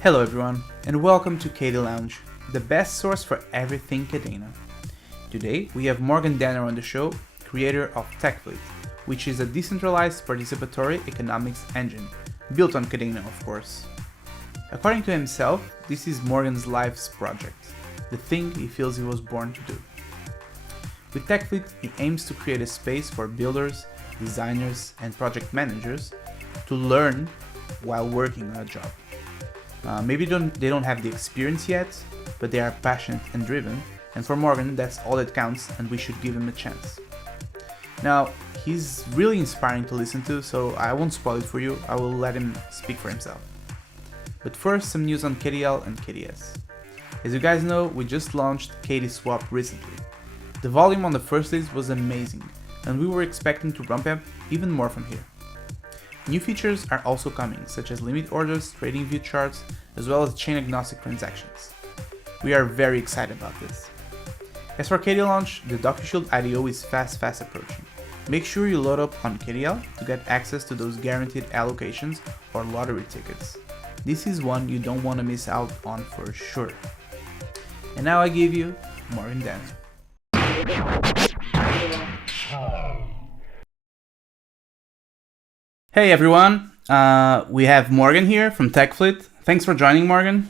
Hello everyone, and welcome to KDLounge, the best source for everything Kadena. Today we have Morgan Danner on the show, creator of TechFleet, which is a decentralized participatory economics engine, built on Kadena of course. According to himself, this is Morgan's life's project, the thing he feels he was born to do. With TechFleet, he aims to create a space for builders, designers, and project managers to learn while working on a job. Maybe they don't have the experience yet, but they are passionate and driven, and for Morgan that's all that counts, and we should give him a chance. Now, he's really inspiring to listen to, so I won't spoil it for you, I will let him speak for himself. But first, some news on KDL and KDS. As you guys know, we just launched KD Swap recently. The volume on the first days was amazing, and we were expecting to ramp up even more from here. New features are also coming, such as limit orders, trading view charts, as well as chain-agnostic transactions. We are very excited about this. As for KDLounge, the DocuShield IDO is fast approaching. Make sure you load up on KDL to get access to those guaranteed allocations or lottery tickets. This is one you don't want to miss out on for sure. And now I give you Morgan Danner. Hey everyone, we have Morgan here from TechFleet. Thanks for joining, Morgan.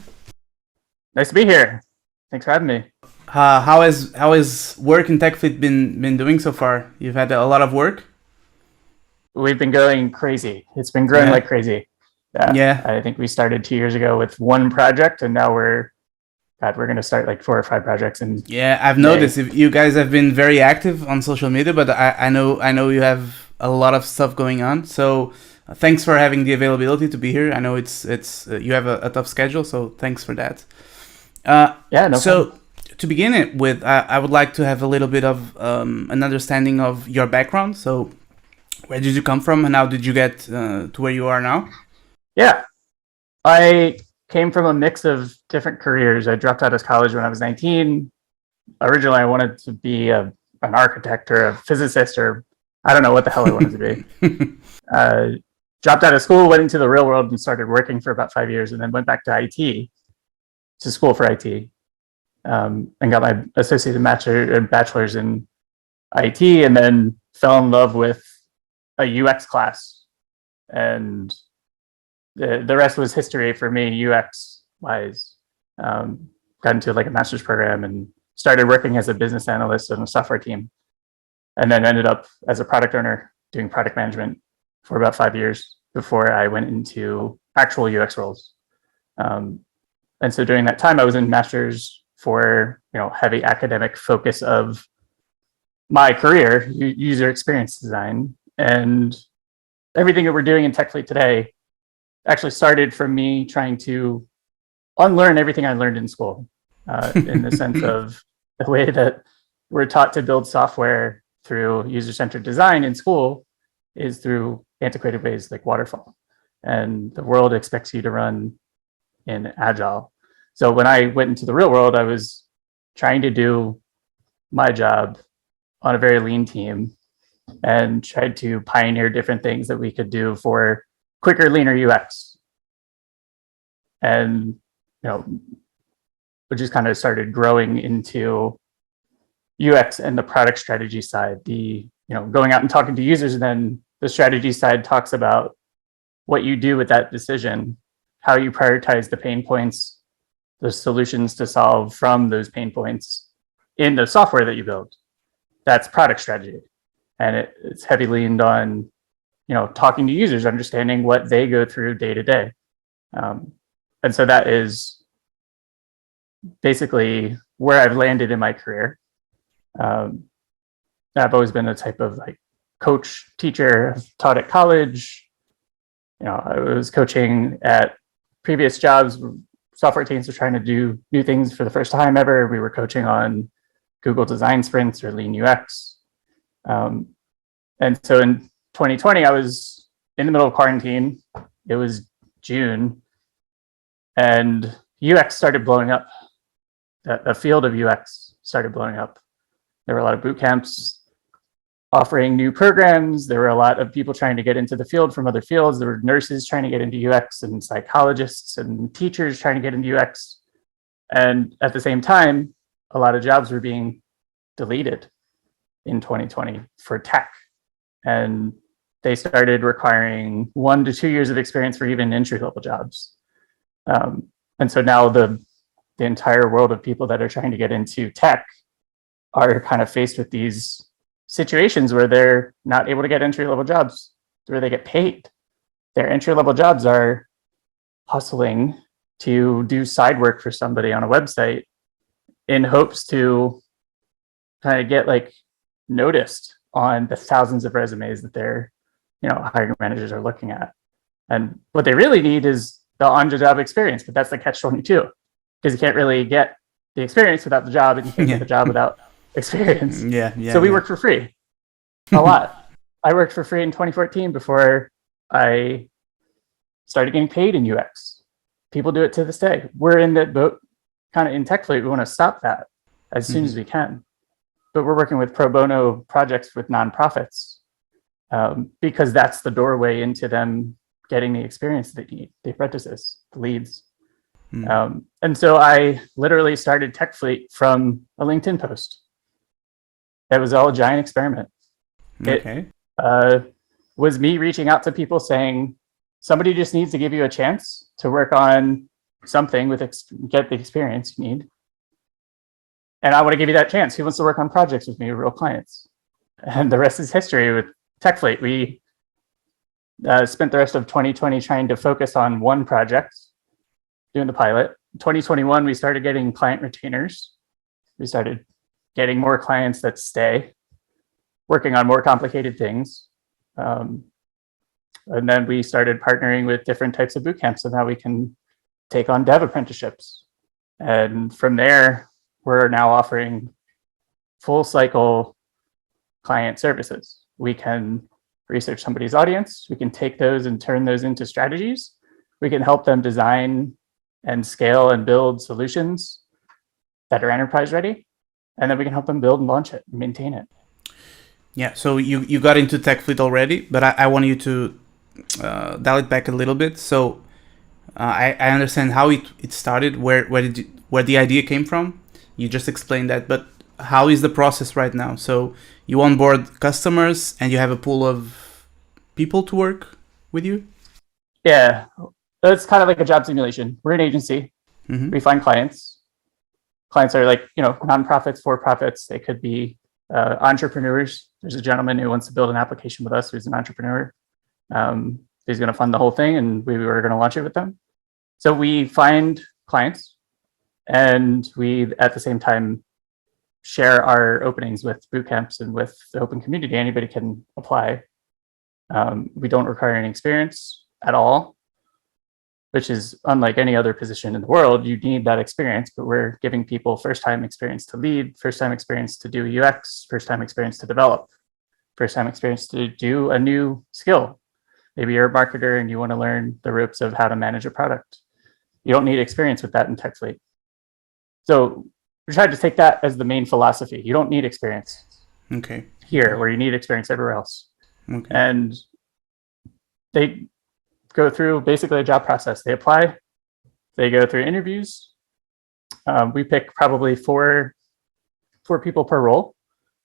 Nice to be here. Thanks for having me. How has work in TechFleet been doing so far? You've had a lot of work? We've been going crazy. It's been growing like crazy. Yeah. I think we started 2 years ago with one project, and now we're going to start like 4 or 5 projects. And yeah, I've noticed you guys have been very active on social media, but I know you have a lot of stuff going on. So thanks for having the availability to be here. I know it's you have a tough schedule, so thanks for that. No problem. To begin it with, I would like to have a little bit of an understanding of your background. So where did you come from, and how did you get to where you are now? Yeah, I came from a mix of different careers. I dropped out of college when I was 19. Originally, I wanted to be an architect or a physicist, or I don't know what the hell I wanted to be. Dropped out of school, went into the real world, and started working for about 5 years, and then went back to IT, to school for IT, and got my associated bachelor's in IT, and then fell in love with a UX class, and the rest was history for me, UX wise. Got into like a master's program and started working as a business analyst on a software team, and then ended up as a product owner doing product management for about 5 years before I went into actual UX roles. And so during that time, I was in master's for heavy academic focus of my career, user experience design, and everything that we're doing in TechFleet today actually started from me trying to unlearn everything I learned in school, in the sense of the way that we're taught to build software through user-centered design in school is through antiquated ways like waterfall. And the world expects you to run in agile. So when I went into the real world, I was trying to do my job on a very lean team and tried to pioneer different things that we could do for quicker, leaner UX. And we just kind of started growing into UX and the product strategy side, going out and talking to users, and then the strategy side talks about what you do with that decision, how you prioritize the pain points, the solutions to solve from those pain points in the software that you build. That's product strategy. And it's heavily leaned on, talking to users, understanding what they go through day to day. And so that is basically where I've landed in my career. I've always been a type of like coach, teacher. I've taught at college. I was coaching at previous jobs. Software teams were trying to do new things for the first time ever. We were coaching on Google design sprints or lean UX. And so in 2020, I was in the middle of quarantine. It was June, and UX started blowing up. The field of UX started blowing up. There were a lot of boot camps, offering new programs. There were a lot of people trying to get into the field from other fields. There were nurses trying to get into UX and psychologists and teachers trying to get into UX. And at the same time, a lot of jobs were being deleted in 2020 for tech. And they started requiring 1 to 2 years of experience for even entry-level jobs. And so now the entire world of people that are trying to get into tech are kind of faced with these situations where they're not able to get entry-level jobs where they get paid. Their entry-level jobs are hustling to do side work for somebody on a website in hopes to kind of get like noticed on the thousands of resumes that their hiring managers are looking at. And what they really need is the on-the-job experience, but that's the catch-22, because you can't really get the experience without the job, and you can't get the job without experience. So we work for free a lot. I worked for free in 2014 before I started getting paid in UX. People do it to this day. We're in that boat, kind of in TechFleet. We want to stop that as soon as we can. But we're working with pro bono projects with nonprofits because that's the doorway into them getting the experience they need, the apprentices, the leads. And so I literally started TechFleet from a LinkedIn post. It was all a giant experiment. It was me reaching out to people saying, somebody just needs to give you a chance to work on something with get the experience you need. And I want to give you that chance. Who wants to work on projects with me, real clients? And the rest is history with TechFleet. We spent the rest of 2020 trying to focus on one project, doing the pilot. In 2021, we started getting client retainers. We started getting more clients that stay, working on more complicated things. And then we started partnering with different types of boot camps, so now we can take on dev apprenticeships. And from there, we're now offering full cycle client services. We can research somebody's audience. We can take those and turn those into strategies. We can help them design and scale and build solutions that are enterprise ready. And then we can help them build and launch it and maintain it. Yeah, so you got into TechFleet already, but I want you to dial it back a little bit. So I understand how it started, where the idea came from. You just explained that, but how is the process right now? So you onboard customers and you have a pool of people to work with you? Yeah, it's kind of like a job simulation. We're an agency. We find clients. Clients are like, nonprofits, for-profits. They could be entrepreneurs. There's a gentleman who wants to build an application with us who's an entrepreneur. He's going to fund the whole thing, and we were going to launch it with them. So we find clients, and we, at the same time, share our openings with boot camps and with the open community. Anybody can apply. We don't require any experience at all, which is unlike any other position in the world. You need that experience, but we're giving people first-time experience to lead, first-time experience to do UX, first-time experience to develop, first-time experience to do a new skill. Maybe you're a marketer and you want to learn the ropes of how to manage a product. You don't need experience with that in TechFleet. So we tried to take that as the main philosophy. You don't need experience here where you need experience everywhere else. And they go through basically a job process. They apply, they go through interviews. We pick probably four people per role.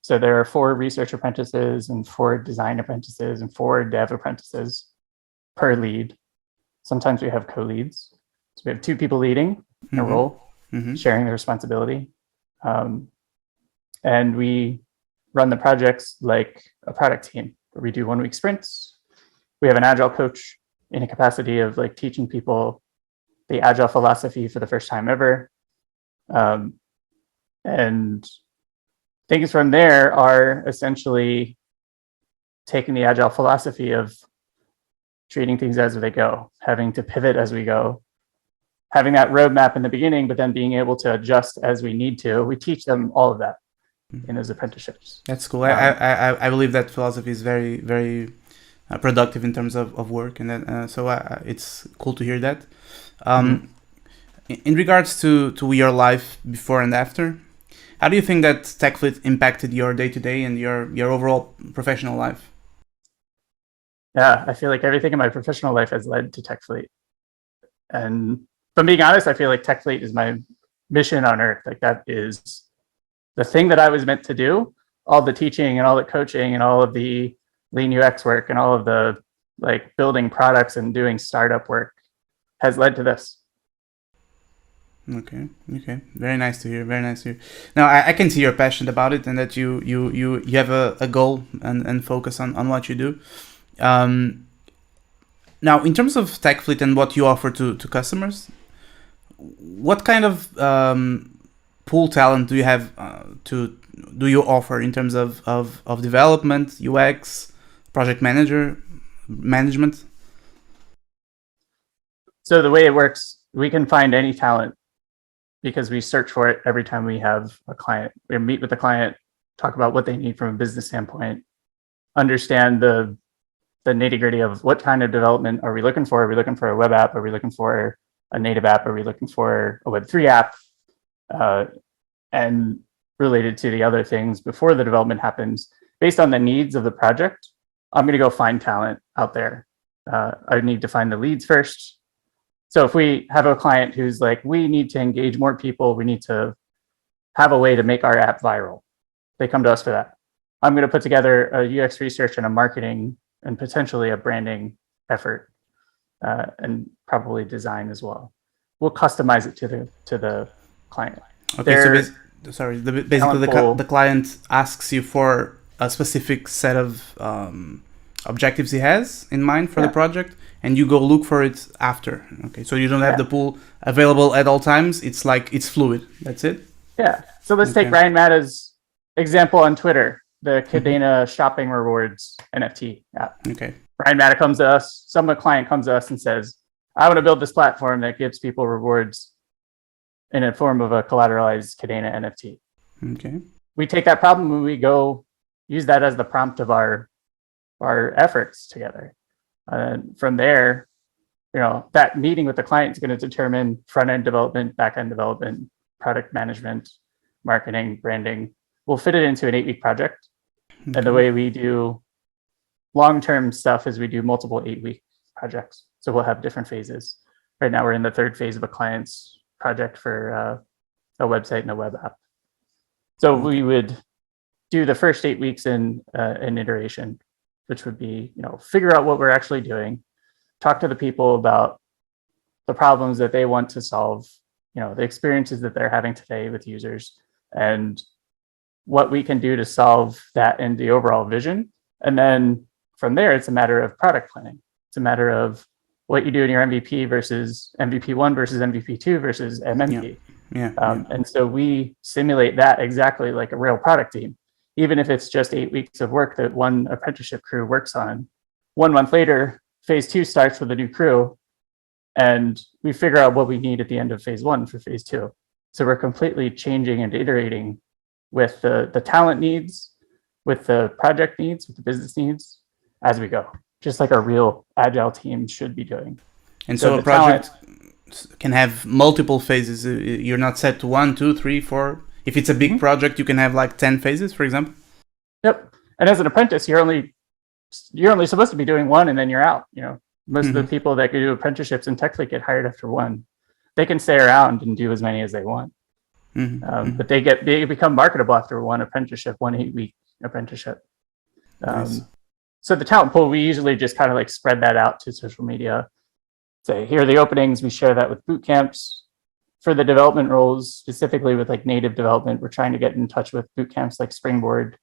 So there are 4 research apprentices and 4 design apprentices and 4 dev apprentices per lead. Sometimes we have co-leads. So we have 2 people leading a role, sharing the responsibility. And we run the projects like a product team, where we do 1-week sprints. We have an agile coach in a capacity of like teaching people the agile philosophy for the first time ever. And things from there are essentially taking the agile philosophy of treating things as they go, having to pivot as we go, having that roadmap in the beginning, but then being able to adjust as we need to. We teach them all of that in those apprenticeships. That's cool. I believe that philosophy is very, very productive in terms of work, and then so it's cool to hear that. In regards to your life before and after, How do you think that TechFleet impacted your day-to-day and your overall professional life? Yeah, I feel like everything in my professional life has led to TechFleet. And if I'm being honest, I feel like TechFleet is my mission on earth. Like that is the thing that I was meant to do. All the teaching and all the coaching and all of the lean UX work and all of the like building products and doing startup work has led to this. Okay. Very nice to hear. Very nice to hear. Now I can see you're passionate about it and that you have a goal and focus on what you do. Now, in terms of TechFleet and what you offer to customers, what kind of pool talent do you have do you offer in terms of development, UX, project management? So the way it works, we can find any talent because we search for it every time we have a client. We meet with the client, talk about what they need from a business standpoint, understand the nitty-gritty of what kind of development are we looking for? Are we looking for a web app? Are we looking for a native app? Are we looking for a Web3 app? And related to the other things before the development happens, based on the needs of the project, I'm going to go find talent out there. I need to find the leads first. So if we have a client who's like, we need to engage more people, we need to have a way to make our app viral, they come to us for that. I'm going to put together a UX research and a marketing and potentially a branding effort, and probably design as well. We'll customize it to the client. Okay, basically the client asks you for a specific set of objectives he has in mind for the project, and you go look for it after. Okay, so you don't have the pool available at all times. It's like it's fluid. That's it. Yeah. So let's take Ryan Matta's example on Twitter, the Cadena shopping rewards NFT app. Okay. Ryan Matta comes to us, some client comes to us and says, I want to build this platform that gives people rewards in a form of a collateralized Cadena NFT. Okay. We take that problem and we go use that as the prompt of our efforts together. From there, that meeting with the client is going to determine front-end development, back-end development, product management, marketing, branding. We'll fit it into an 8-week project. Okay. And the way we do long-term stuff is we do multiple 8-week projects. So we'll have different phases. Right now, we're in the 3rd phase of a client's project for a website and a web app. So we would do the first 8 weeks in an iteration, which would be, figure out what we're actually doing, talk to the people about the problems that they want to solve, the experiences that they're having today with users, and what we can do to solve that in the overall vision. And then from there, it's a matter of product planning. It's a matter of what you do in your MVP versus MVP 1 versus MVP 2 versus MMP. And so we simulate that exactly like a real product team. Even if it's just 8 weeks of work that one apprenticeship crew works on, 1 month later, phase 2 starts with a new crew, and we figure out what we need at the end of phase 1 for phase 2. So we're completely changing and iterating with the talent needs, with the project needs, with the business needs as we go, just like a real agile team should be doing. And so a project can have multiple phases. You're not set to 1, 2, 3, 4. If it's a big project, you can have like 10 phases, for example. Yep. And as an apprentice, you're only supposed to be doing 1 and then you're out. Most of the people that do apprenticeships in TechFleet get hired after 1. They can stay around and do as many as they want. But they become marketable after 1 apprenticeship, 1 8-week apprenticeship. Nice. So the talent pool, we usually just kind of like spread that out to social media. Say, here are the openings. We share that with boot camps. For the development roles, specifically with like native development, we're trying to get in touch with boot camps like Springboard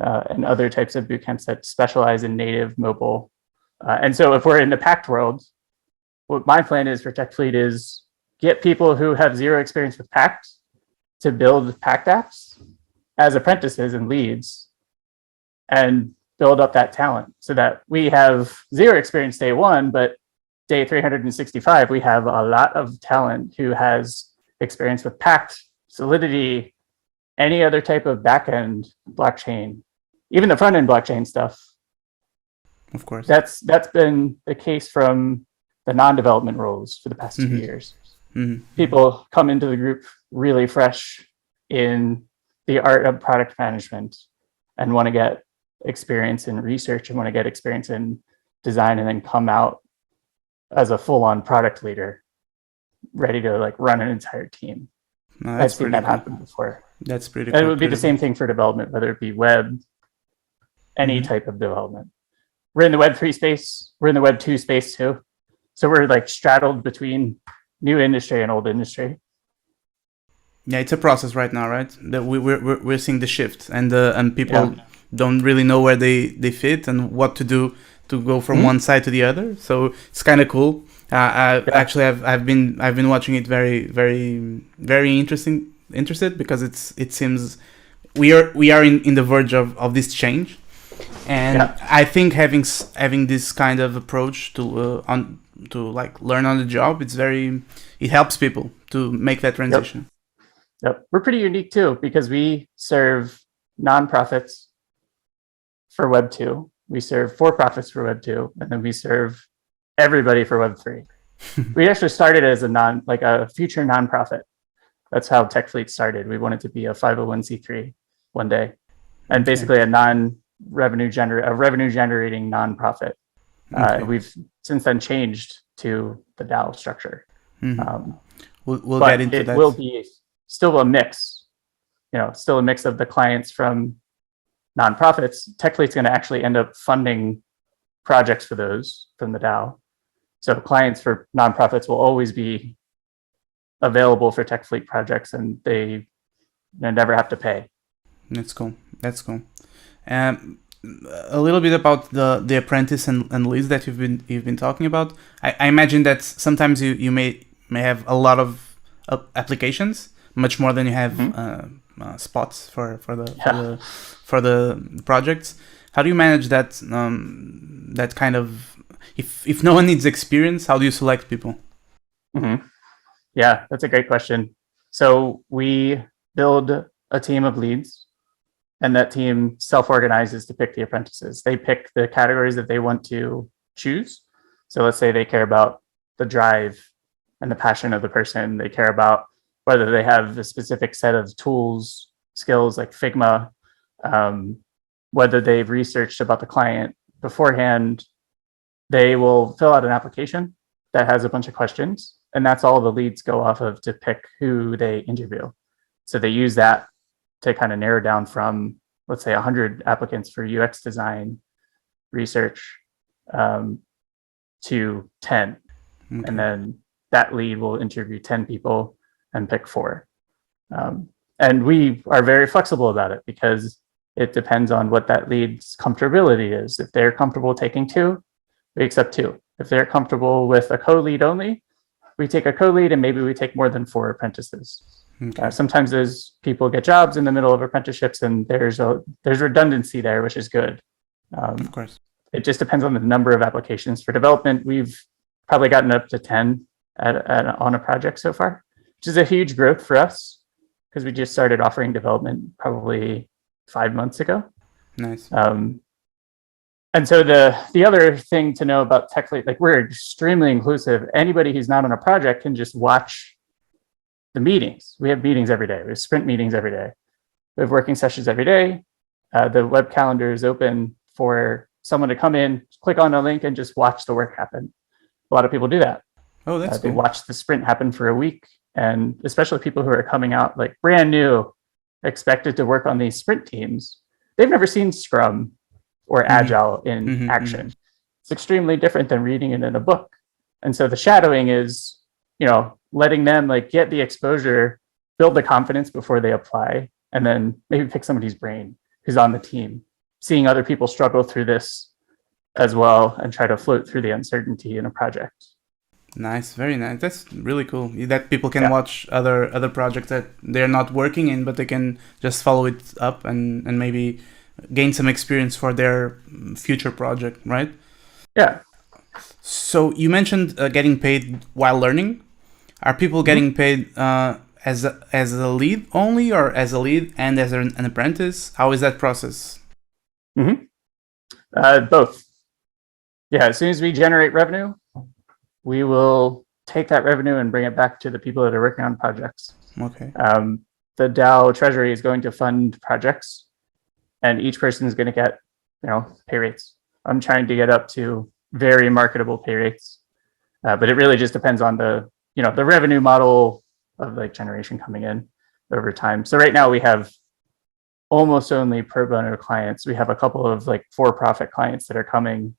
and other types of boot camps that specialize in native mobile. And so if we're in the Pact world, what my plan is for TechFleet is get people who have 0 experience with Pact to build Pact apps as apprentices and leads and build up that talent so that we have 0 experience day 1, but day 365, we have a lot of talent who has experience with Pact, Solidity, any other type of backend blockchain, even the front end blockchain stuff. Of course. That's been the case from the non-development roles for the past 2 years. People come into the group really fresh in the art of product management and want to get experience in research and want to get experience in design and then come out as a full-on product leader ready to like run an entire team. No, I've that's seen pretty that cool. happen before. That's pretty And it cool. would be the Pretty same thing for development, whether it be web, any Mhm. type of development. We're in the Web3 space. We're in the Web2 space too. So we're like straddled between new industry and old industry. Yeah, it's a process right now, right? That we're seeing the shift, and people Yeah. don't really know where they fit and what to do to go from Mhm. one side to the other. So it's kind of cool. Yeah. Actually, I've been watching it very interested because it seems we are in the verge of this change, and Yeah. I think having this kind of approach to like learn on the job, it helps people to make that transition. Yep. We're pretty unique too because we serve nonprofits for Web2. We serve for-profits for Web2, and then we serve everybody for Web3. We actually started as a future nonprofit. That's how TechFleet started. We wanted to be a 501c3 one day, and Okay. basically a revenue generating nonprofit. Okay. We've since then changed to the DAO structure. Mhm. We'll But get into it that. will be still a mix, still a mix of the clients from nonprofits. TechFleet's going to actually end up funding projects for those from the DAO. So clients for nonprofits will always be available for TechFleet projects, and they never have to pay. That's cool. That's cool. A little bit about the apprentice and leads that you've been talking about. I imagine that sometimes you may have a lot of applications, much more than you have spots for the projects. How do you manage that that kind of if no one needs experience, how do you select people? Mm-hmm. Yeah, that's a great question. So we build a team of leads, and that team self-organizes to pick the apprentices. They pick the categories that they want to choose. So let's say they care about the drive and the passion of the person. They care about whether they have a specific set of tools, skills like Figma, whether they've researched about the client beforehand. They will fill out an application that has a bunch of questions, and that's all the leads go off of to pick who they interview. So they use that to kind of narrow down from, let's say, 100 applicants for UX design research to 10. Okay. And then that lead will interview 10 people and pick 4. And we are very flexible about it because it depends on what that lead's comfortability is. If they're comfortable taking 2, we accept 2. If they're comfortable with a co-lead only, we take a co-lead, and maybe we take more than 4 apprentices. Okay. Sometimes those people get jobs in the middle of apprenticeships, and there's redundancy there, which is good. Of course. It just depends on the number of applications. For development, we've probably gotten up to 10 on a project so far, which is a huge growth for us because we just started offering development probably 5 months ago. Nice. And so the other thing to know about TechFleet, like we're extremely inclusive. Anybody who's not on a project can just watch the meetings. We have meetings every day. We have sprint meetings every day. We have working sessions every day. The web calendar is open for someone to come in, click on a link, and just watch the work happen. A lot of people do that. Oh, that's They cool. watch the sprint happen for a week, and especially people who are coming out like brand new, expected to work on these sprint teams. They've never seen Scrum or Agile in action. It's extremely different than reading it in a book. And so the shadowing is, letting them like get the exposure, build the confidence before they apply, and then maybe pick somebody's brain who's on the team, seeing other people struggle through this as well and try to float through the uncertainty in a project. Nice, very nice. That's really cool. That people can watch other projects that they're not working in, but they can just follow it up and maybe gain some experience for their future project, right? Yeah. So you mentioned getting paid while learning. Are people getting paid as a lead only, or as a lead and as an apprentice? How is that process? Both. Yeah, as soon as we generate revenue, we will take that revenue and bring it back to the people that are working on projects. Okay. the DAO treasury is going to fund projects, and each person is going to get, pay rates. I'm trying to get up to very marketable pay rates, but it really just depends on the revenue model of like generation coming in over time. So right now we have almost only pro bono clients. We have a couple of like for-profit clients that are coming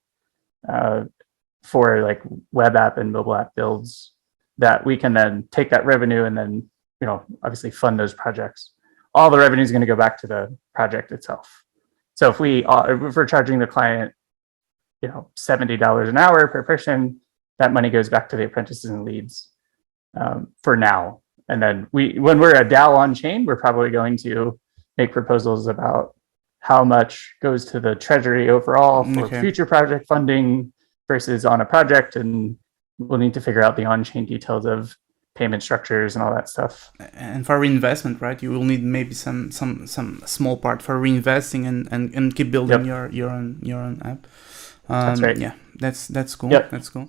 for like web app and mobile app builds that we can then take that revenue and then, obviously fund those projects. All the revenue is going to go back to the project itself. So if we're charging the client, $70 an hour per person, that money goes back to the apprentices and leads for now. And then when we're a DAO on chain, we're probably going to make proposals about how much goes to the treasury overall for future project funding versus on a project. And we'll need to figure out the on-chain details of payment structures and all that stuff. And for reinvestment, right? You will need maybe some small part for reinvesting and keep building your own app. That's right. Yeah, that's cool. Yep. That's cool.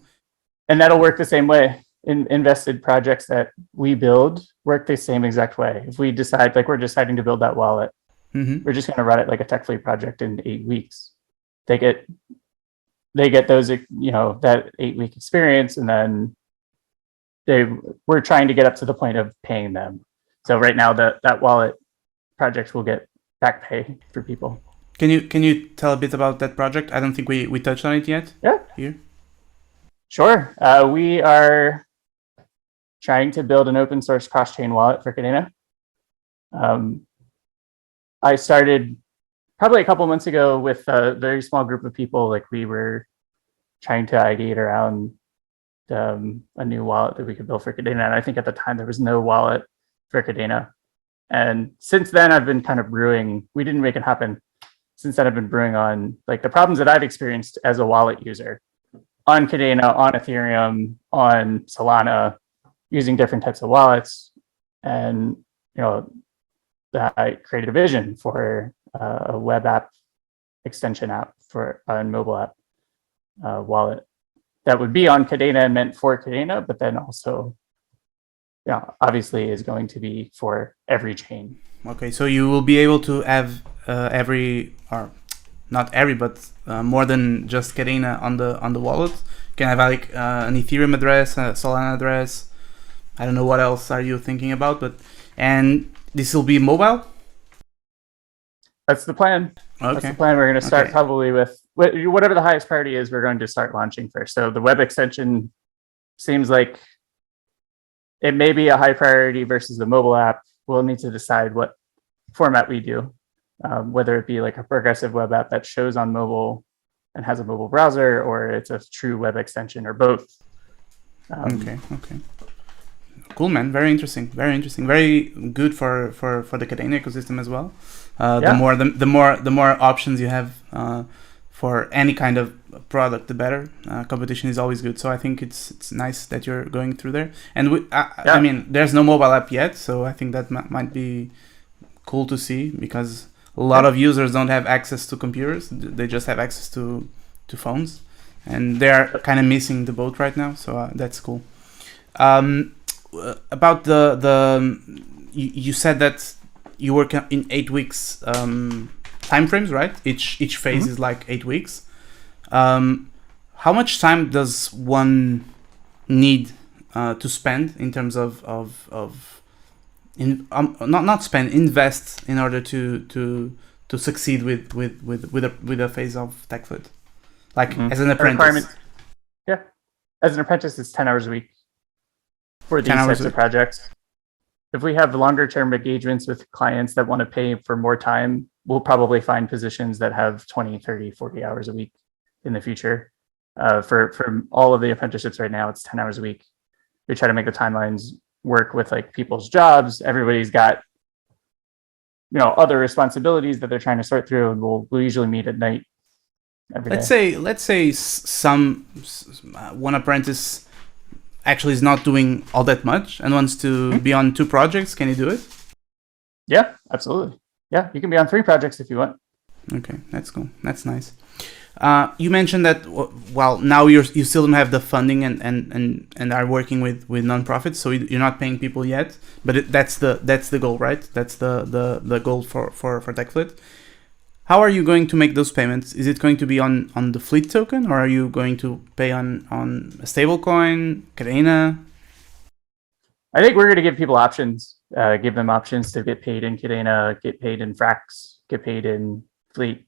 And that'll work the same way. Invested projects that we build work the same exact way. If we decide, like we're deciding to build that wallet, we're just going to run it like a tech fleet project in 8 weeks. They get those, that 8-week experience, and then we're trying to get up to the point of paying them. So right now that wallet project will get back pay for people. Can you tell a bit about that project? I don't think we touched on it yet. Yeah. Here. Sure. We are trying to build an open source cross-chain wallet for Kadena. I started probably a couple months ago with a very small group of people. Like we were trying to ideate around a new wallet that we could build for Kadena. And I think at the time there was no wallet for Kadena. And since then I've been kind of brewing, we didn't make it happen. Since then I've been brewing on like the problems that I've experienced as a wallet user on Kadena, on Ethereum, on Solana, using different types of wallets. And, I created a vision for a web app extension app for a mobile app wallet that would be on Kadena and meant for Kadena, but then also, obviously is going to be for every chain. Okay, so you will be able to have not every, but more than just Kadena on the wallet. You can have like an Ethereum address, a Solana address. I don't know what else are you thinking about, and this will be mobile? That's the plan. Okay. That's the plan. We're going to start probably with whatever the highest priority is. We're going to start launching first. So the web extension seems like it may be a high priority versus the mobile app. We'll need to decide what format we do, whether it be like a progressive web app that shows on mobile and has a mobile browser, or it's a true web extension, or both. Okay. Cool, man. Very interesting. Very good for the Kadena ecosystem as well. The more options you have for any kind of product, the better. Competition is always good. So I think it's nice that you're going through there. And I mean, there's no mobile app yet, so I think that might be cool to see, because a lot of users don't have access to computers. They just have access to phones, and they're kind of missing the boat right now. So that's cool. About you said that you work in 8 weeks time frames, right? Each phase is like 8 weeks. How much time does one need to spend in terms of invest in order to succeed with a phase of TechFoot, like as an apprentice? As an apprentice, it's 10 hours a week for these types of projects. If we have longer term engagements with clients that want to pay for more time, we'll probably find positions that have 20, 30, 40 hours a week in the future. For all of the apprenticeships right now, it's 10 hours a week. We try to make the timelines work with like people's jobs. Everybody's got, other responsibilities that they're trying to sort through, and we'll usually meet at night every day. Let's say one apprentice actually is not doing all that much and wants to be on 2 projects. Can you do it? Yeah, absolutely. Yeah, you can be on 3 projects if you want. Okay, that's cool. That's nice. You mentioned that well now you still don't have the funding and are working with nonprofits, so you're not paying people yet. But that's the goal, right? That's the goal for TechFleet. How are you going to make those payments? Is it going to be on the Fleet token, or are you going to pay on a stablecoin, Cadena? I think we're going to give people options, give them options to get paid in Cadena, get paid in Frax, get paid in Fleet,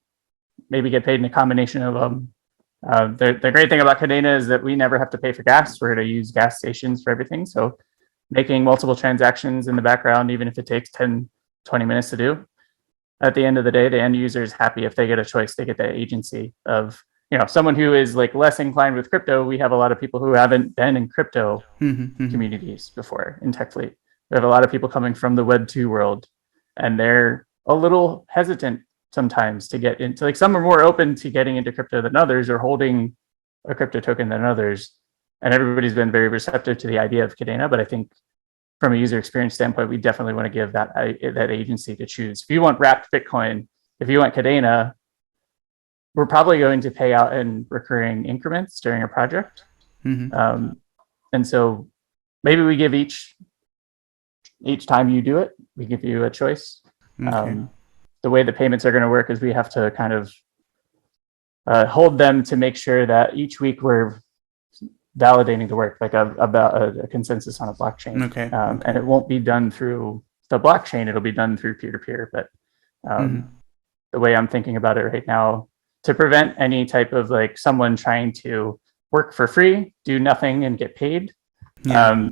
maybe get paid in a combination of them. The great thing about Cadena is that we never have to pay for gas. We're going to use gas stations for everything. So making multiple transactions in the background, even if it takes 10, 20 minutes to do, at the end of the day, the end user is happy if they get a choice. They get the agency of, someone who is like less inclined with crypto. We have a lot of people who haven't been in crypto communities before in TechFleet. We have a lot of people coming from the Web2 world, and they're a little hesitant sometimes to get into, like, some are more open to getting into crypto than others, or holding a crypto token than others. And everybody's been very receptive to the idea of Cadena, but I think from a user experience standpoint, we definitely want to give that agency to choose. If you want wrapped Bitcoin, if you want Cadena, we're probably going to pay out in recurring increments during a project. And so maybe we give each time you do it, we give you a choice. Okay. The way the payments are going to work is we have to kind of hold them to make sure that each week we're validating the work, like about a consensus on a blockchain. Okay. And it won't be done through the blockchain, it'll be done through peer-to-peer. But the way I'm thinking about it right now, to prevent any type of like someone trying to work for free, do nothing and get paid. I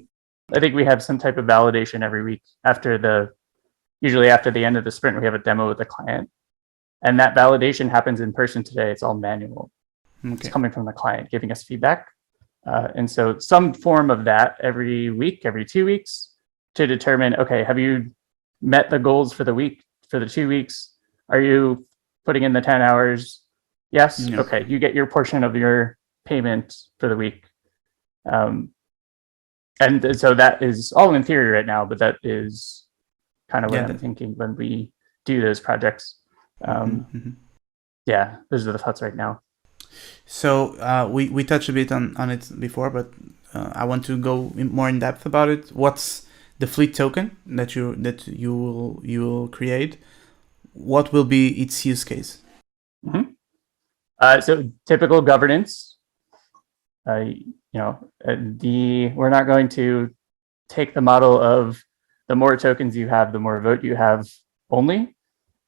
think we have some type of validation every week usually after the end of the sprint, we have a demo with the client. And that validation happens in person today. It's all manual. It's coming from the client giving us feedback. And so some form of that every week, every 2 weeks, to determine, okay, have you met the goals for the week, for the 2 weeks? Are you putting in the 10 hours? Yes. Yeah. Okay. You get your portion of your payment for the week. And so that is all in theory right now, but that is kind of what I'm thinking when we do those projects. Yeah, those are the thoughts right now. So we touched a bit on it before, but I want to go more in depth about it. What's the Fleet token that you will create? What will be its use case? So typical governance. We're not going to take the model of the more tokens you have, the more vote you have only.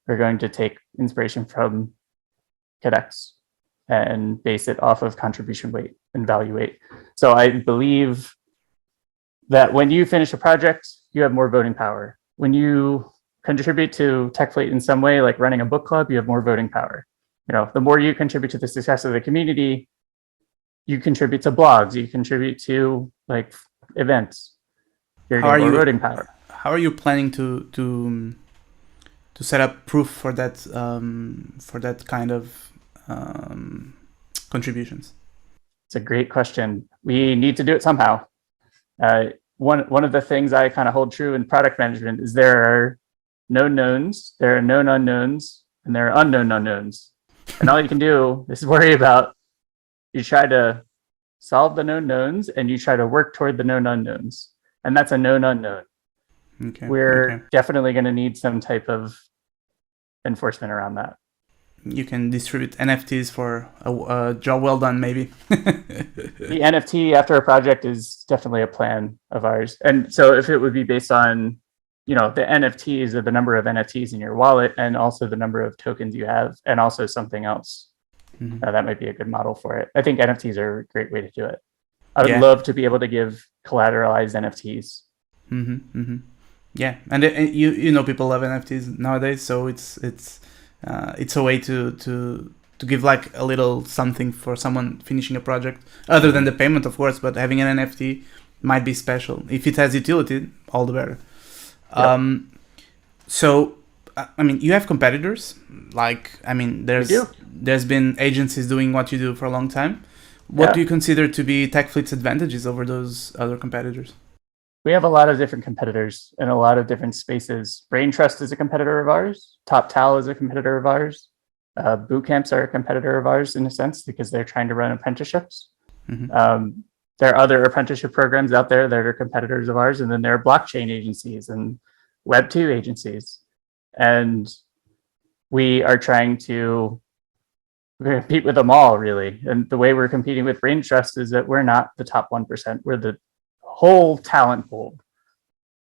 We're going to take inspiration from CADEX and base it off of contribution weight and value weight. So I believe that when you finish a project, you have more voting power. When you contribute to TechFleet in some way, like running a book club, you have more voting power. The more you contribute to the success of the community, you contribute to blogs, you contribite to like events. You're getting more voting power. How are you planning to set up proof for that kind of contributions? It's a great question. We need to do it somehow. One of the things I kind of hold true in product management is there are known knowns, there are known unknowns, and there are unknown unknowns. And all you can do is worry about, you try to solve the known knowns and you try to work toward the known unknowns. And that's a known unknown. We're definitely going to need some type of enforcement around that. You can distribute NFTs for a job well done, maybe. The NFT after a project is definitely a plan of ours. And so if it would be based on, the NFTs or the number of NFTs in your wallet, and also the number of tokens you have, and also something else, that might be a good model for it. I think NFTs are a great way to do it. I would love to be able to give collateralized NFTs. Yeah, and people love NFTs nowadays, so it's a way to give like a little something for someone finishing a project, other than the payment, of course. But having an NFT might be special. If it has utility, all the better. So, you have competitors. There's been agencies doing what you do for a long time. What do you consider to be TechFleet's advantages over those other competitors? We have a lot of different competitors in a lot of different spaces. Brain Trust is a competitor of ours. TopTal is a competitor of ours. Boot camps are a competitor of ours in a sense because they're trying to run apprenticeships. Mm-hmm. There are other apprenticeship programs out there that are competitors of ours, and then there are blockchain agencies and Web2 agencies. And we are trying to compete with them all, really. And the way we're competing with Brain Trust is that we're not the top 1%. We're the whole talent pool.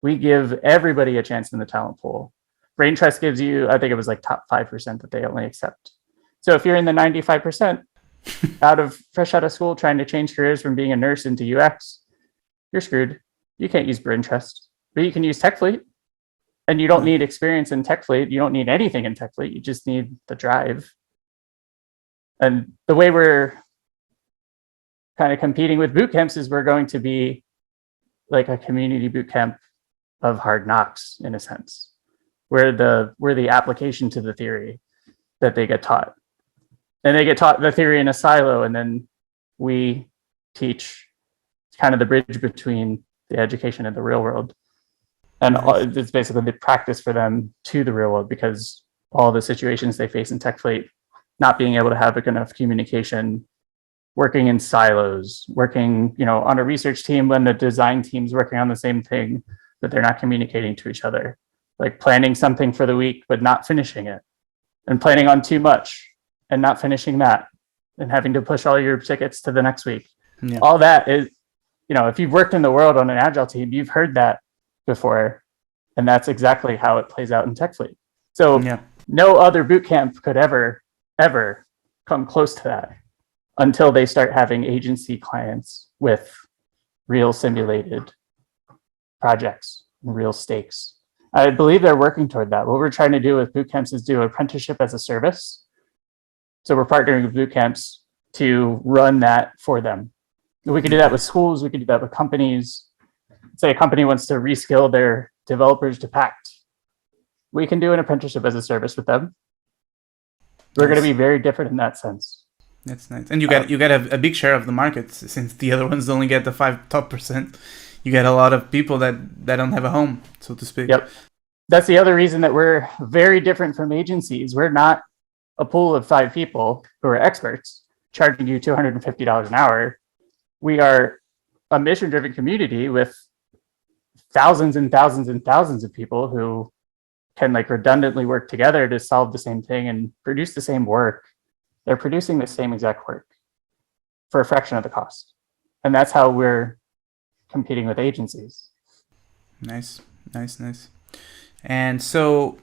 We give everybody a chance in the talent pool. Brain Trust gives you, I think it was like top 5% that they only accept. So if you're in the 95%, fresh out of school, trying to change careers from being a nurse into UX, you're screwed. You can't use Brain Trust, but you can use TechFleet. And you don't need experience in TechFleet. You don't need anything in TechFleet. You just need the drive. And the way we're kind of competing with boot camps is we're going to be like a community boot camp of hard knocks in a sense. We're the application to the theory that they get taught. And they get taught the theory in a silo, and then we teach kind of the bridge between the education and the real world. And it's basically the practice for them to the real world, because all the situations they face in TechFleet, not being able to have enough communication, working in silos, working, on a research team when the design team's working on the same thing, but they're not communicating to each other, like planning something for the week, but not finishing it, and planning on too much and not finishing that, and having to push all your tickets to the next week. Yeah. All that is, if you've worked in the world on an agile team, you've heard that before, and that's exactly how it plays out in TechFleet. So no other bootcamp could ever come close to that until they start having agency clients with real simulated projects, real stakes. I believe they're working toward that. What we're trying to do with bootcamps is do apprenticeship as a service. So we're partnering with bootcamps to run that for them. We can do that with schools. We can do that with companies. Say a company wants to reskill their developers to Pact. We can do an apprenticeship as a service with them. We're going to be very different in that sense. That's nice. And you get a big share of the market, since the other ones only get the top 5%. You get a lot of people that don't have a home, so to speak. Yep. That's the other reason that we're very different from agencies. We're not a pool of 5 people who are experts charging you $250 an hour. We are a mission-driven community with thousands and thousands and thousands of people who can redundantly work together to solve the same thing and produce the same work. They're producing the same exact work for a fraction of the cost. And that's how we're competing with agencies. Nice. And so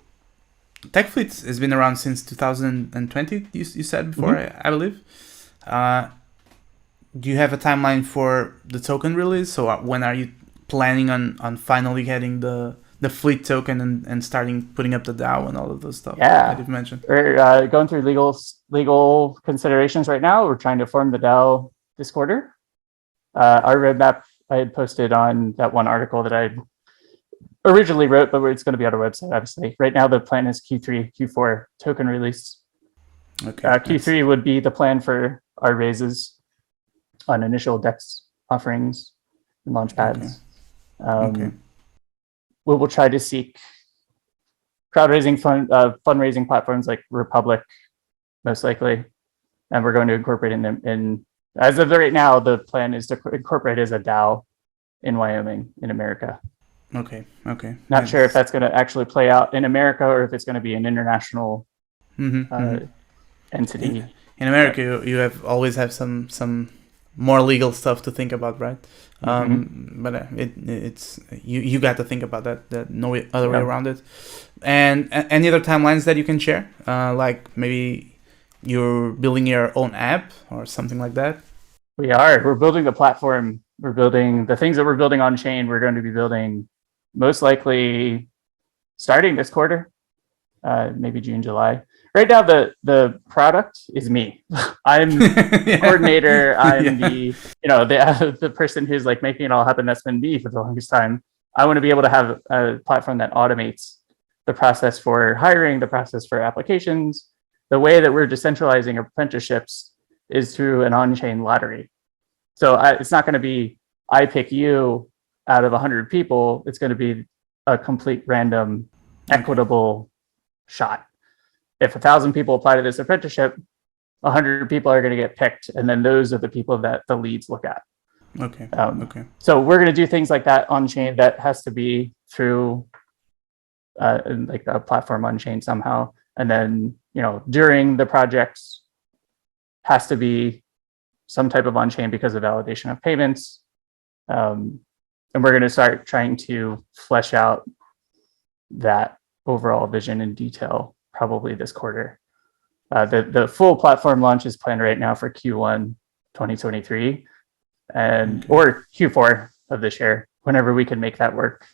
TechFleet has been around since 2020, you said before, mm-hmm. I believe. Do you have a timeline for the token release? So when are you planning on finally getting the fleet token and starting putting up the DAO and all of those stuff that you've mentioned? We're going through legal considerations right now. We're trying to form the DAO this quarter. Our roadmap, I had posted on that one article that I originally wrote, but it's going to be on our website, obviously. Right now, the plan is Q3, Q4 token release. Okay. Q3 would be the plan for our raises on initial DEX offerings and launch pads. Okay. We will try to seek crowd-raising fundraising platforms like Republic, most likely, and we're going to incorporate in as of right now, the plan is to incorporate as a DAO in Wyoming, in America. Okay. Not sure if that's going to actually play out in America or if it's going to be an international entity. In America, you always have some more legal stuff to think about, right? But it's you got to think about that no other way around it. And any other timelines that you can share, like maybe you're building your own app or something like that? We're building the platform. We're building the things that we're building on chain. We're going to be building most likely starting this quarter, maybe June, July. Right now, the product is me. I'm the coordinator. I'm the person who's making it all happen. That's been me for the longest time. I want to be able to have a platform that automates the process for hiring, the process for applications. The way that we're decentralizing apprenticeships is through an on-chain lottery. So it's not going to be I pick you out of 100 people. It's going to be a complete random, equitable shot. if 1,000 people apply to this apprenticeship, 100 people are going to get picked, and then those are the people that the leads look at. Okay. Okay. So we're going to do things like that on chain. That has to be through like a platform on chain somehow, and then during the projects has to be some type of on chain because of validation of payments. And we're going to start trying to flesh out that overall vision in detail probably this quarter. The full platform launch is planned right now for Q1 2023 and or Q4 of this year, whenever we can make that work.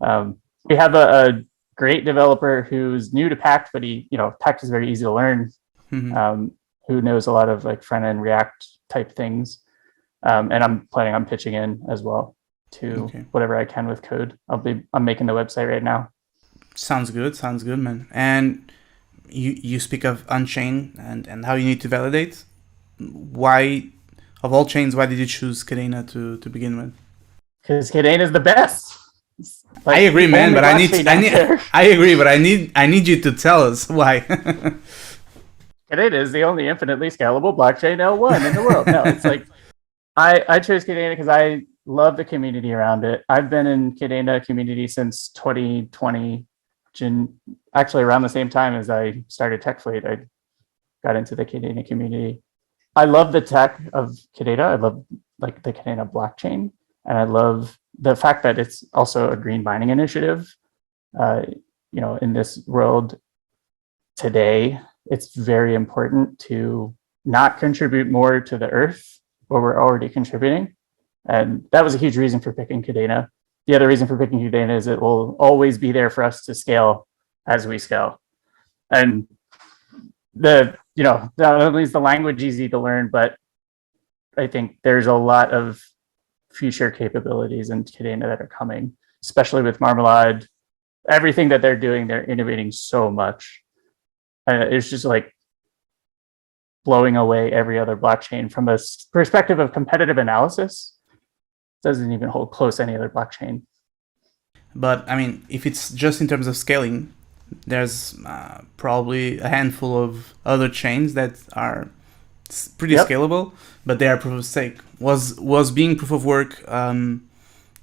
We have a great developer who's new to Pact, but Pact is very easy to learn. Who knows a lot of like front end React type things, and I'm planning on pitching in as well to whatever I can with code. I'm making the website right now. Sounds good, man. And you speak of on-chain and how you need to validate. Why, of all chains, why did you choose Kadena to begin with? Because Kadena is the best. Like, I agree, man, but I agree, but I need you to tell us why. Kadena is the only infinitely scalable blockchain L1 in the world. No, it's like I chose Kadena because I love the community around it. I've been in Kadena community since 2020, actually around the same time as I started TechFleet. I got into the Kadena community. I love the tech of Kadena. I love like the Kadena blockchain, and I love the fact that it's also a green mining initiative. In this world today, it's very important to not contribute more to the earth where we're already contributing. And that was a huge reason for picking Kadena. The other reason for picking Kadena is it will always be there for us to scale as we scale. And not only is the language easy to learn, but I think there's a lot of future capabilities in Kadena that are coming, especially with Marmalade. Everything that they're doing, they're innovating so much. It's just like blowing away every other blockchain from a perspective of competitive analysis. Doesn't even hold close to any other blockchain. But I mean, if it's just in terms of scaling, there's probably a handful of other chains that are pretty scalable, but they are proof of stake. Was being proof of work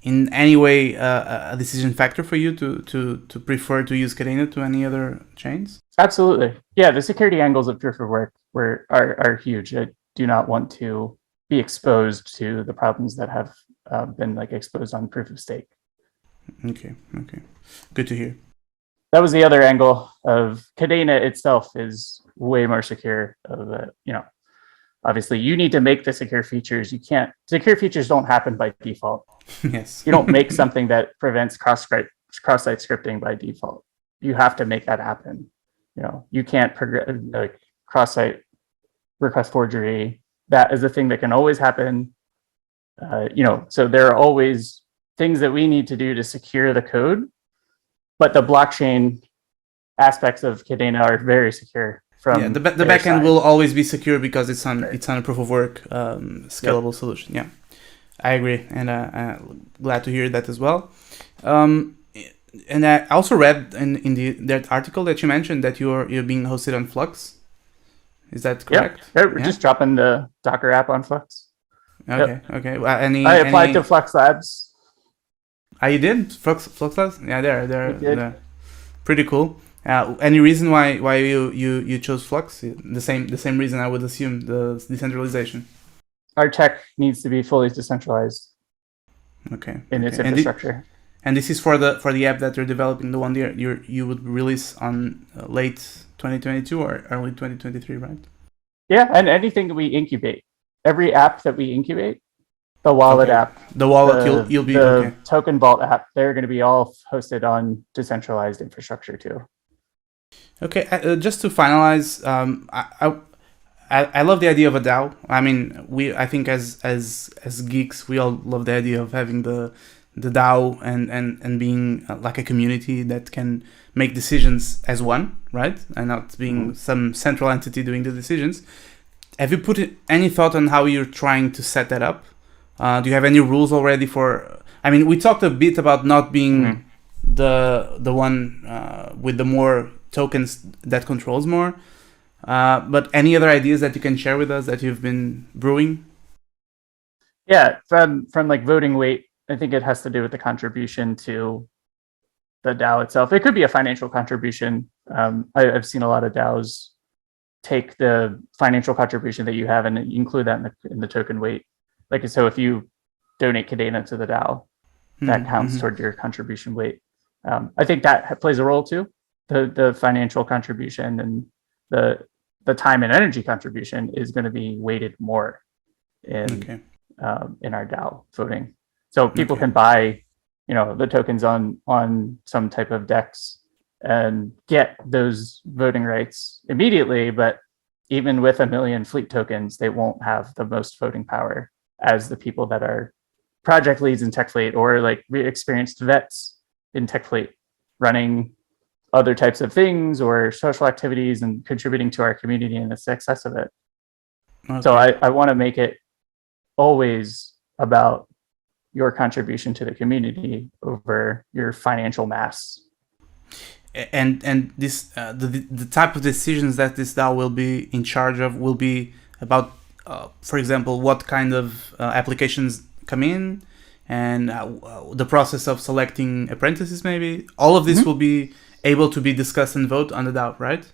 in any way a decision factor for you to prefer to use Kadena to any other chains? Absolutely. Yeah, the security angles of proof of work are huge. I do not want to be exposed to the problems that have been like exposed on proof of stake. Okay. Good to hear. That was the other angle of Kadena itself is way more secure. Obviously you need to make the secure features. Secure features don't happen by default. Yes. You don't make something that prevents cross-site scripting by default. You have to make that happen. You can't like cross-site request forgery. That is a thing that can always happen. So there are always things that we need to do to secure the code, but the blockchain aspects of Kadena are very secure. The backend will always be secure because it's on a proof of work scalable solution. Yeah, I agree, and glad to hear that as well. And I also read in that article that you mentioned that you're being hosted on Flux. Is that correct? Yeah, we're just dropping the Docker app on Flux. Okay. I applied to Flux Labs. You did? Flux Labs? Yeah, they're pretty cool. Any reason why you chose Flux? The same reason I would assume, the decentralization. Our tech needs to be fully decentralized. In its infrastructure. And this is for the app that you're developing, the one that you would release on late 2022 or early 2023, right? Yeah, and anything we incubate, every app that we incubate, the wallet app, the wallet, you'll be the token vault app, they're going to be all hosted on decentralized infrastructure too. Okay, just to finalize, I love the idea of a DAO. I mean, I think as geeks, we all love the idea of having the DAO and being like a community that can make decisions as one, right? And not being some central entity doing the decisions. Have you put any thought on how you're trying to set that up? Do you have any rules already for? I mean, we talked a bit about not being the one with the more tokens that controls more. But any other ideas that you can share with us that you've been brewing? Yeah, from like voting weight, I think it has to do with the contribution to the DAO itself. It could be a financial contribution. I've seen a lot of DAOs take the financial contribution that you have and include that in the token weight. Like, so if you donate Kadena to the DAO, that counts toward your contribution weight. I think that plays a role too. The financial contribution and the time and energy contribution is going to be weighted more in our DAO voting. So people can buy, the tokens on some type of DEX and get those voting rights immediately. But even with 1 million fleet tokens, they won't have the most voting power as the people that are project leads in TechFleet or like experienced vets in TechFleet running other types of things or social activities and contributing to our community and the success of it. So I want to make it always about your contribution to the community over your financial mass. And this the type of decisions that this DAO will be in charge of will be about, for example, what kind of applications come in, and the process of selecting apprentices. Maybe all of this will be able to be discussed and vote on the DAO, right?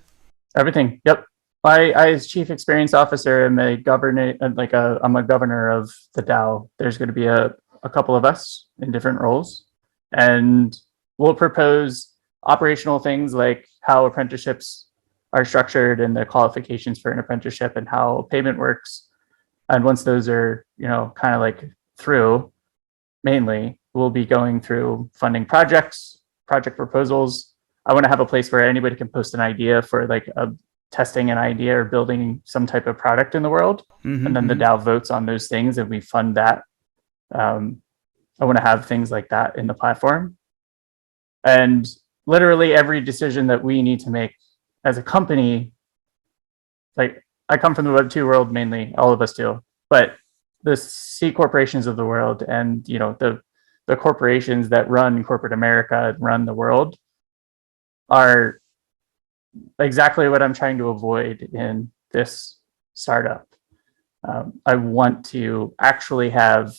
Everything. Yep. I as chief experience officer am a governor, I'm a governor of the DAO. There's going to be a couple of us in different roles, and we'll propose operational things like how apprenticeships are structured and the qualifications for an apprenticeship and how payment works. And once those are, kind of like through, mainly we'll be going through funding projects, project proposals. I want to have a place where anybody can post an idea for like testing an idea or building some type of product in the world. And then the DAO votes on those things and we fund that. I want to have things like that in the platform. And literally every decision that we need to make as a company, like I come from the Web2 world mainly, all of us do, but the C corporations of the world and the corporations that run corporate America and run the world are exactly what I'm trying to avoid in this startup. I want to actually have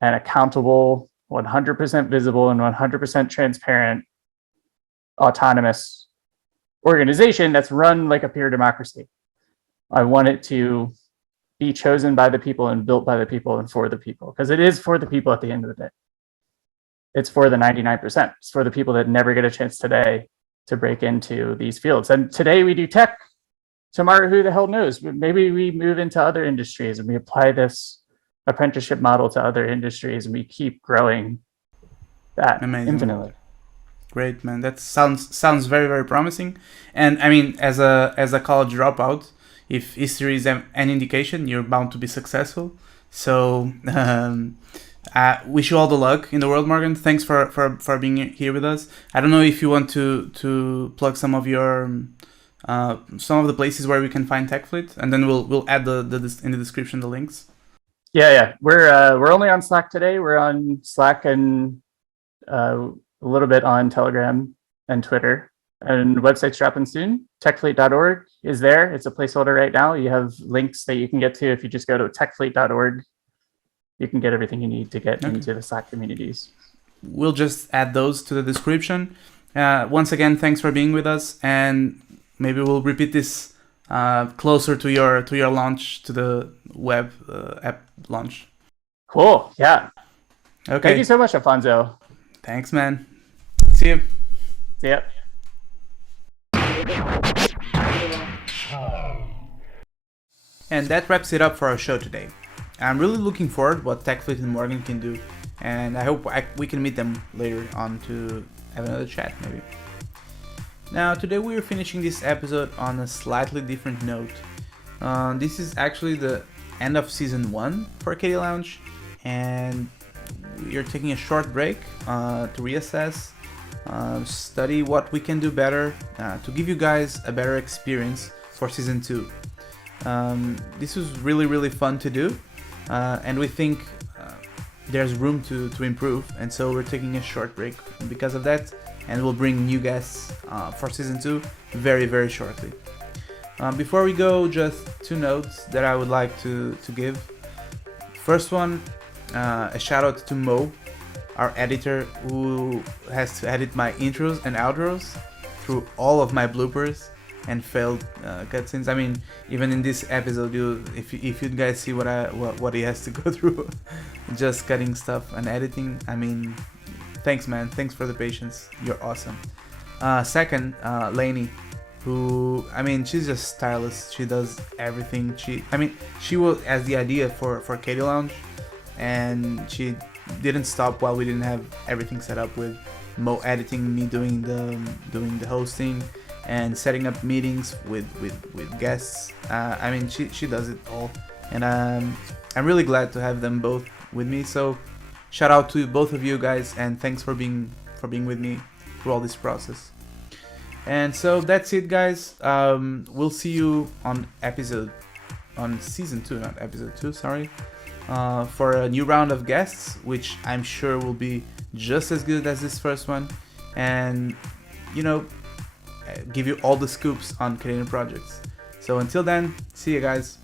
an accountable, 100% visible and 100% transparent autonomous organization that's run like a peer democracy. I want it to be chosen by the people and built by the people and for the people, because it is for the people at the end of the day. It's for the 99%. It's for the people that never get a chance today to break into these fields. And today we do tech. Tomorrow, who the hell knows? Maybe we move into other industries and we apply this apprenticeship model to other industries and we keep growing that infinitely. Great, man. That sounds very, very promising. And I mean, as a college dropout, if history is an indication, you're bound to be successful. So wish you all the luck in the world, Morgan. Thanks for being here with us. I don't know if you want to plug some of your some of the places where we can find TechFleet, and then we'll add in the description the links. Yeah. We're only on Slack today. We're on Slack and a little bit on Telegram and Twitter, and website's dropping soon. Techfleet.org is there. It's a placeholder right now. You have links that you can get to. If you just go to techfleet.org, you can get everything you need to get into the Slack communities. We'll just add those to the description. Once again, thanks for being with us, and maybe we'll repeat this closer to your launch, to the web app launch. Cool. Yeah. Okay. Thank you so much, Afonso. Thanks, man. See you. See ya. And that wraps it up for our show today. I'm really looking forward what TechFleet and Morgan can do, and I hope we can meet them later on to have another chat maybe. Now, today we are finishing this episode on a slightly different note. This is actually the end of season 1 for KDLounge, and we are taking a short break to reassess, study what we can do better to give you guys a better experience for season 2. This was really, really fun to do, and we think there's room to improve, and so we're taking a short break because of that. and we'll bring new guests for season 2 very, very shortly. Before we go, just 2 notes that I would like to give. First one, a shout out to Mo, our editor, who has to edit my intros and outros through all of my bloopers and failed cutscenes. I mean, even in this episode, if you guys see what he has to go through, just cutting stuff and editing. I mean, thanks, man. Thanks for the patience. You're awesome. Second, Lainey, who, I mean, she's just tireless. She does everything. She has the idea for KDLounge, and she didn't stop while we didn't have everything set up, with Mo editing, me doing the hosting and setting up meetings with guests. I mean, she does it all, and I'm really glad to have them both with me. So shout out to both of you guys, and thanks for being with me through all this process. And so that's it, guys. We'll see you on season 2, not episode 2, sorry, for a new round of guests, which I'm sure will be just as good as this first one, and give you all the scoops on Canadian projects. So until then, see you guys.